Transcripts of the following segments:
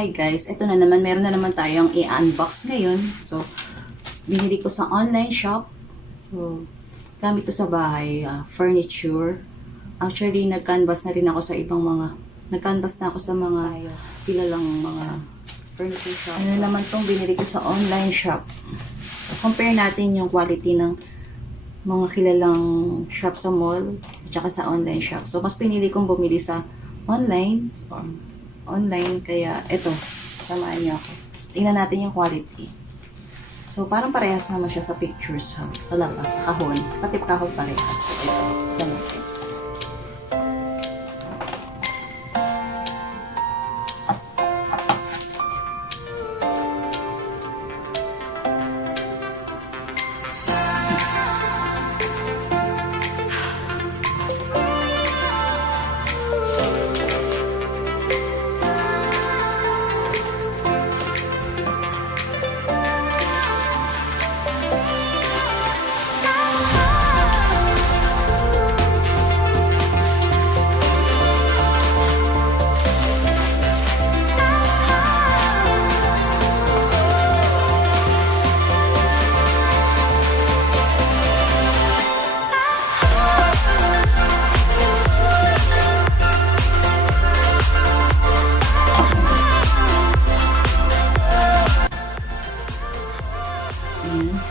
Hi guys, ito na naman, meron na naman tayong i-unbox ngayon. So, binili ko sa online shop. So, gamit ko sa bahay, furniture. Actually, nag-canvas na rin ako sa ibang mga, nag-canvas na ako sa mga kilalang mga furniture shop. Ano naman tong binili ko sa online shop. So, compare natin yung quality ng mga kilalang shop sa mall at saka sa online shop. So, mas pinili kong bumili sa online. So, online, kaya ito, samahan niyo ako. Tingnan natin yung quality. So, parang parehas naman siya sa pictures sa labas, sa kahon. Pati kahon parehas. So, ito, isa natin. Ayan.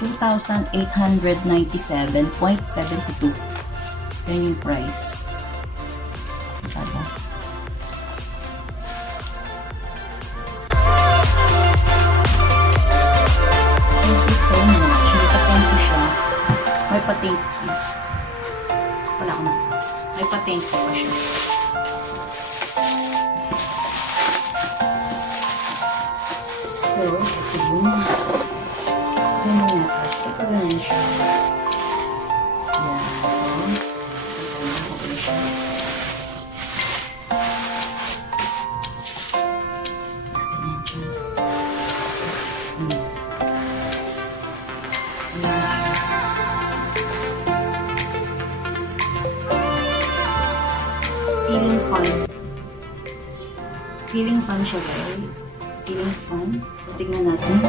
2,897.72. Yan yung price. Kada. Thank you so much. May pa-thank you siya. May pa-thank you. Wala ko na. May pa-thank you pa siya. So, ito yun. Ganyan na. Ito ganyan siya. Yan. So, ganyan ko siya. Natin yan siya. Ceiling fan. Ceiling fan siya, guys. Ceiling fan. So, tignan natin.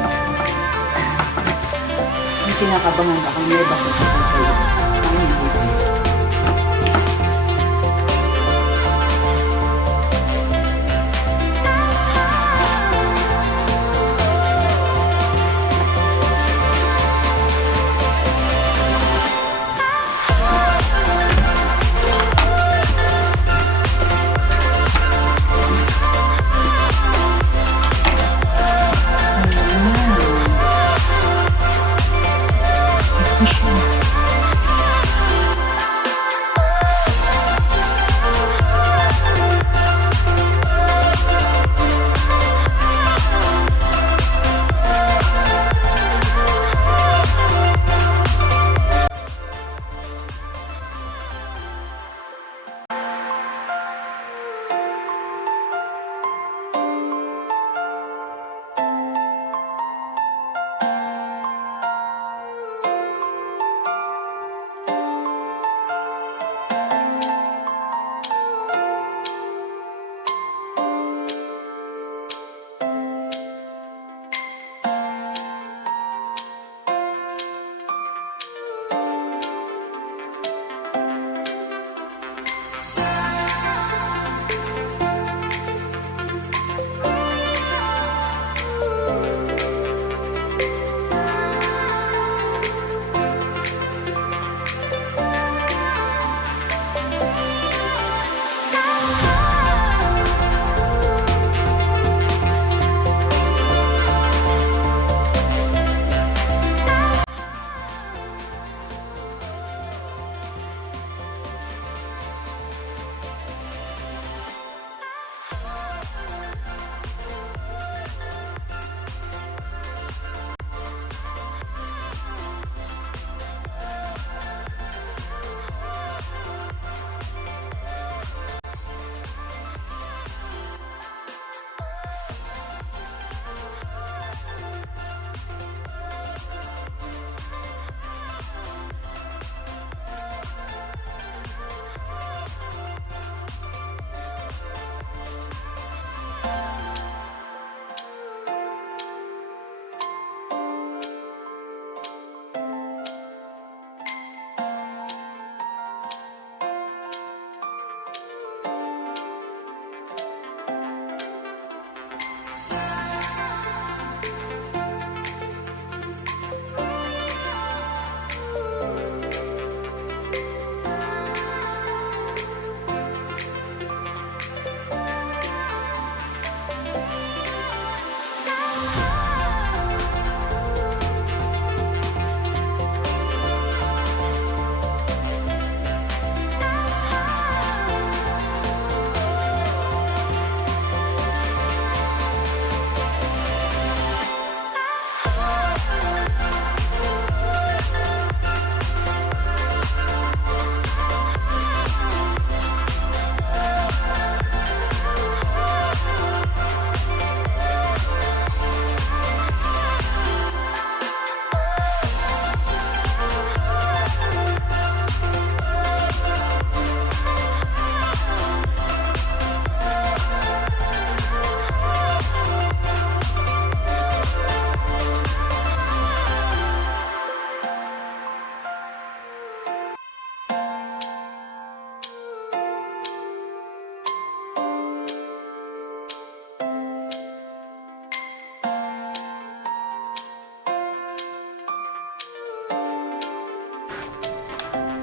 Ang pinakabangan ako, nervous ako sa sa'yo. Saan yung dito?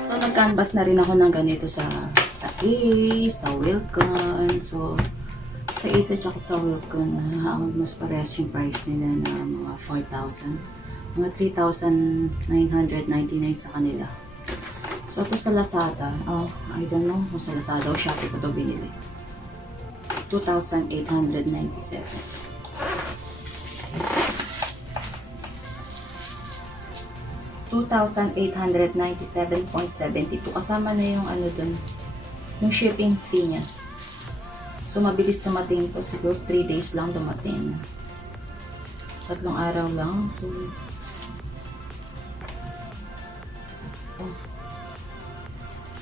So, nag-canvas na rin ako ng ganito sa Ace, sa Wilcon. So, sa Ace at saka sa Wilcon, mas parehas yung price nila na mga 4,000. Mga 3,999 sa kanila. So, ito sa Lazada. I don't know kung sa Lazada o Shopee ko ito binili. 2,897. 2,897.72. Kasama na yung ano dun, yung shipping fee niya. So, mabilis dumating to. Siguro 3 days lang dumating. 3 araw lang. So,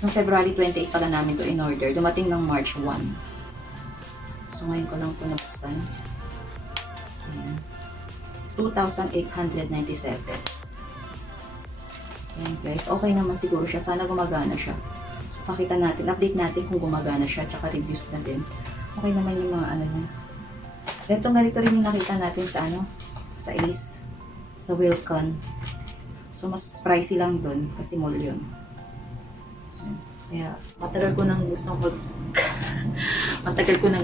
noong February 28 pala namin to in order. Dumating ng March 1. So, ngayon ko lang ito nabuksan. Ayan. 2,897. Ayan guys, okay naman siguro siya. Sana gumagana siya. So, pakita natin, update natin kung gumagana siya, tsaka reviews na din. Okay naman yung mga ano niya. Ito ganito rin yung nakita natin sa ano, sa Ace, sa Wilcon. So, mas pricey lang dun, kasi mall yun. Kaya, matagal ko nang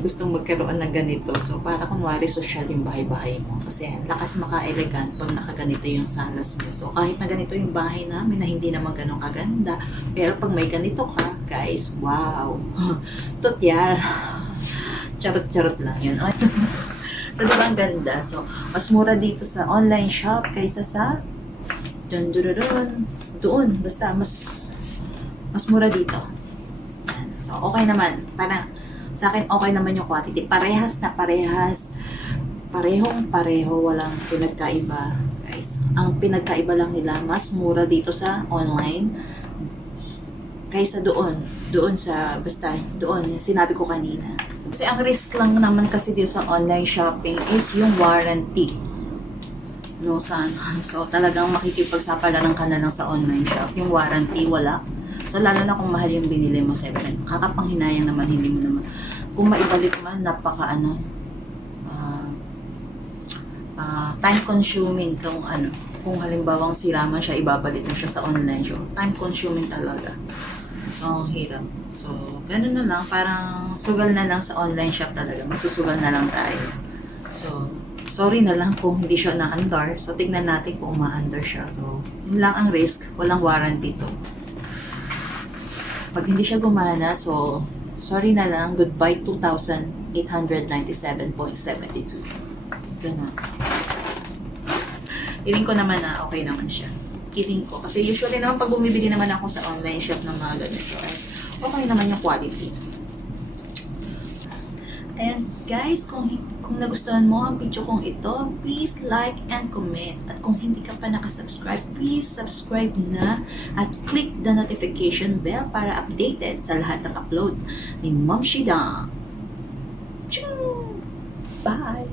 gustong magkaroon ng ganito. So, para kunwari social yung bahay-bahay mo. Kasi, lakas maka-elegant pag nakaganito yung salas nyo. So, kahit na ganito yung bahay namin na hindi naman ganun kaganda. Pero pag may ganito ka, guys, wow! Tutyal! Charot-charot lang yun. So, diba ang ganda? So, mas mura dito sa online shop kaysa sa doon. Basta, mas mura dito. So, okay naman. Parang, sa akin, okay naman yung quality. Parehas na parehas. Parehong-pareho. Walang pinagkaiba. Guys, ang pinagkaiba lang nila, mas mura dito sa online kaysa doon. Doon sa, basta, doon. Sinabi ko kanina. So, kasi ang risk lang naman kasi dito sa online shopping is yung warranty. No, Saan. So, talagang makikipagsapalaran ka na lang sa online shop. Yung warranty, wala. So, lalo na kung mahal yung binili mo, 7. Kakapanghinayang naman, hindi mo naman. Kung maibalik man, napaka time consuming kung halimbawang sira man siya, ibabalik mo siya sa online shop. Time consuming talaga. So, hirap. So, ganun na lang. Parang sugal na lang sa online shop talaga. Masusugal na lang tayo. So, sorry na lang kung hindi siya na-under. So, tignan natin kung ma-under siya. So, yun lang ang risk. Walang warranty to. Pag hindi siya gumana, so, sorry na lang. Goodbye, 2,897.72. Ganun. Feeling ko naman na okay naman siya. Feeling ko. Kasi usually naman pag bumibili naman ako sa online shop ng mga ganito, okay naman yung quality. Ayan, guys, kung nagustuhan mo ang video kong ito, please like and comment. At kung hindi ka pa nakasubscribe, please subscribe na at click the notification bell para updated sa lahat ng upload ni Momshie. Bye!